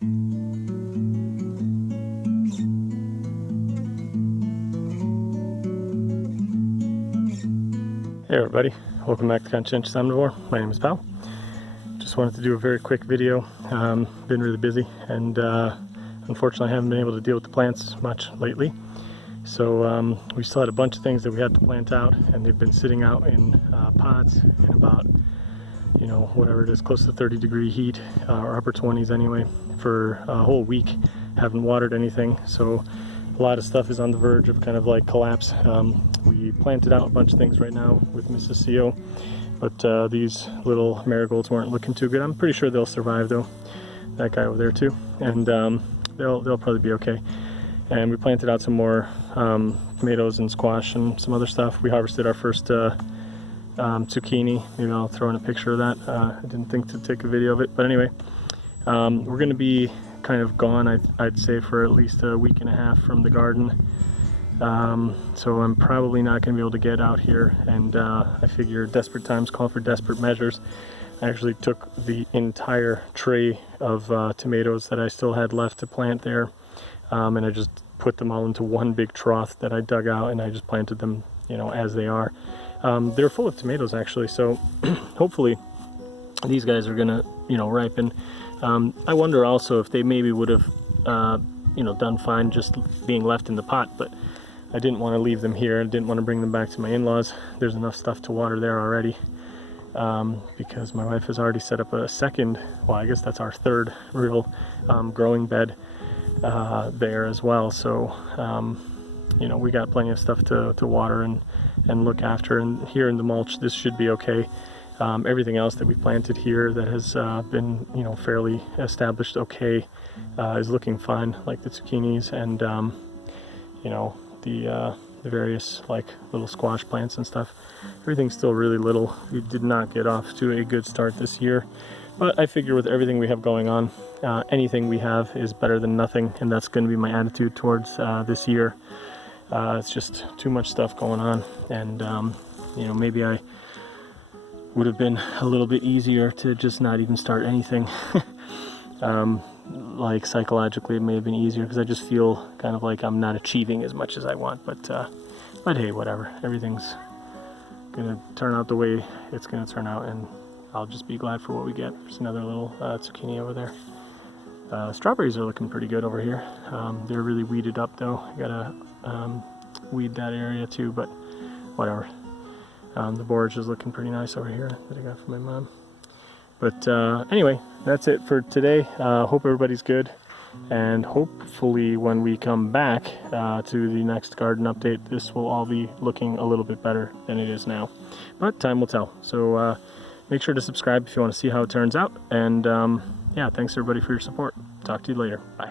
Hey everybody, welcome back to Conscientious Omnivore. My name is Pal. Just wanted to do a very quick video. Been really busy and unfortunately I haven't been able to deal with the plants much lately. So we still had a bunch of things that we had to plant out, and they've been sitting out in pots in about, you know, whatever it is, close to 30-degree heat, or upper 20s anyway, for a whole week. Haven't watered anything, so a lot of stuff is on the verge of kind of like collapse. We planted out a bunch of things right now with Mrs. CO, but these little marigolds weren't looking too good. I'm pretty sure they'll survive though. That guy over there too, and they'll probably be okay. And we planted out some more tomatoes and squash and some other stuff. We harvested our first zucchini. Maybe I'll throw in a picture of that. I didn't think to take a video of it, but anyway, we're going to be kind of gone, I'd say, for at least a week and a half from the garden. So I'm probably not going to be able to get out here, and I figure desperate times call for desperate measures. I actually took the entire tray of tomatoes that I still had left to plant there, and I just put them all into one big trough that I dug out, and I just planted them, you know, as they are. They're full of tomatoes actually, so hopefully these guys are gonna, you know, ripen. I wonder also if they maybe would have, you know, done fine just being left in the pot, but I didn't want to leave them here. I didn't want to bring them back to my in-laws. There's enough stuff to water there already, because my wife has already set up a second, well, I guess that's our third real growing bed there as well. So you know, we got plenty of stuff to water and look after, and here in the mulch this should be okay. Everything else that we planted here that has been, you know, fairly established okay, is looking fine, like the zucchinis and you know, the various like little squash plants and stuff. Everything's still really little. We did not get off to a good start this year, but I figure with everything we have going on, anything we have is better than nothing, and that's going to be my attitude towards this year. It's just too much stuff going on, and you know, maybe I would have been a little bit easier to just not even start anything. Like psychologically it may have been easier because I just feel kind of like I'm not achieving as much as I want, but hey, whatever. Everything's gonna turn out the way it's gonna turn out, and I'll just be glad for what we get. There's another little zucchini over there. Strawberries are looking pretty good over here. They're really weeded up though. I gotta weed that area too, but whatever. The borage is looking pretty nice over here that I got from my mom. But anyway, that's it for today. Hope everybody's good, and hopefully when we come back to the next garden update, this will all be looking a little bit better than it is now. But time will tell. So make sure to subscribe if you want to see how it turns out. And yeah, thanks everybody for your support. Talk to you later. Bye.